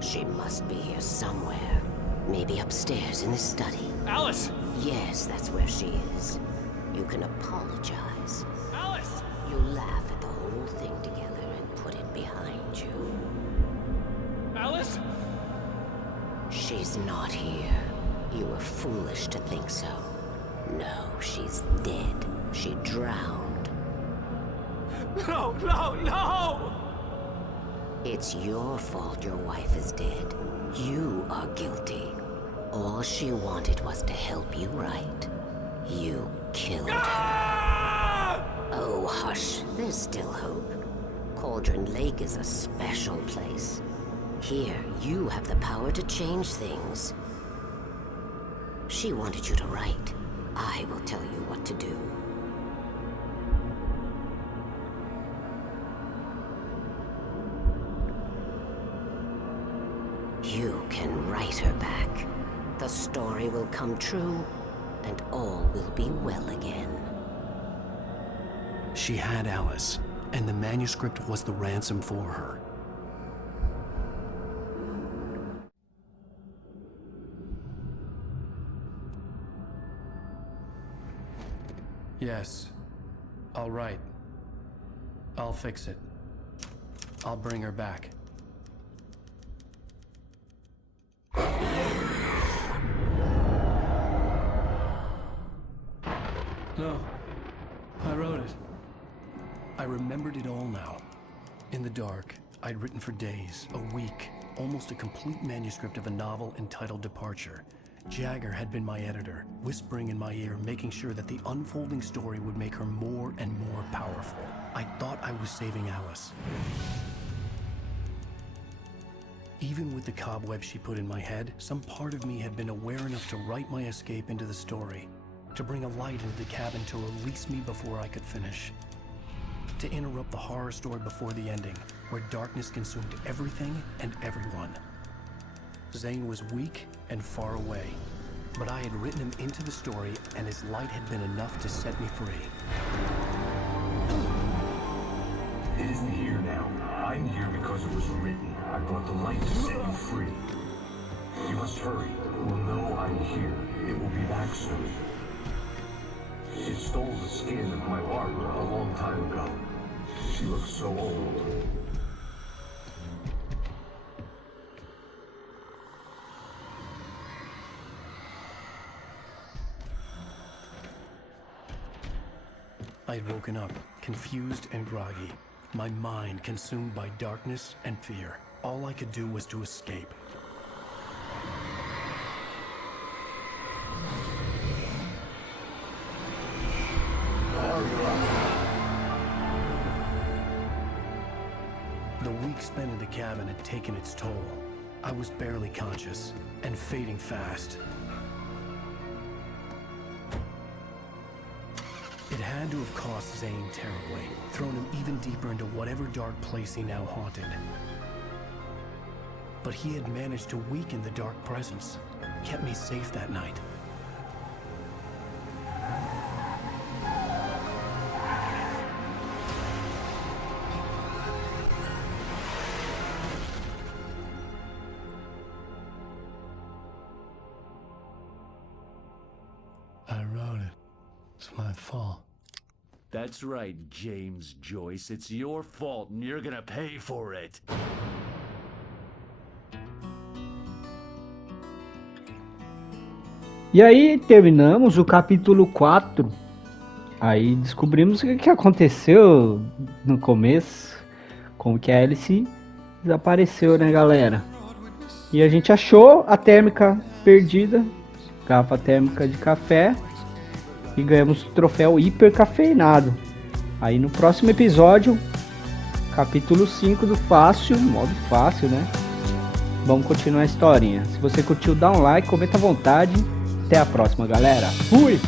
She must be here somewhere. Maybe upstairs in the study. Alice! Yes, that's where she is. You can apologize. Alice! You laugh at the whole thing together and put it behind you. Alice? She's not here. You were foolish to think so. No, she's dead. She drowned. No, no, no! It's your fault your wife is dead. You are guilty. All she wanted was to help you right. You killed her. Oh, hush. There's still hope. Cauldron Lake is a special place. Here, you have the power to change things. She wanted you to write. I will tell you what to do. You can write her back. The story will come true, and all will be well again. She had Alice, and the manuscript was the ransom for her. Yes. All right. I'll fix it. I'll bring her back. No. I wrote it. I remembered it all now. In the dark, I'd written for days, a week, almost a complete manuscript of a novel entitled Departure. Jagger had been my editor, whispering in my ear, making sure that the unfolding story would make her more and more powerful. I thought I was saving Alice. Even with the cobwebs she put in my head, some part of me had been aware enough to write my escape into the story, to bring a light into the cabin to release me before I could finish, to interrupt the horror story before the ending, where darkness consumed everything and everyone. Zane was weak and far away, but I had written him into the story, and his light had been enough to set me free. It isn't here now. I'm here because it was written. I brought the light to set you free. You must hurry. It will know I'm here. It will be back soon. It stole the skin of my Barbara a long time ago. She looks so old. I had woken up, confused and groggy, my mind consumed by darkness and fear. All I could do was to escape. The week spent in the cabin had taken its toll. I was barely conscious, and fading fast. It had to have cost Zane terribly, thrown him even deeper into whatever dark place he now haunted. But he had managed to weaken the dark presence, kept me safe that night. I wrote it. It's my fault. That's right, James Joyce. It's your fault, and you're gonna pay for it. E aí terminamos o capítulo 4. Aí descobrimos o que aconteceu no começo. Como que a Alice desapareceu, né, galera? E a gente achou a térmica perdida. garrafa térmica de café e ganhamos o troféu hipercafeinado. Aí no próximo episódio, capítulo 5 do Fácil, modo fácil, né? Vamos continuar a historinha. Se você curtiu, dá um like, comenta à vontade. Até a próxima, galera. Fui!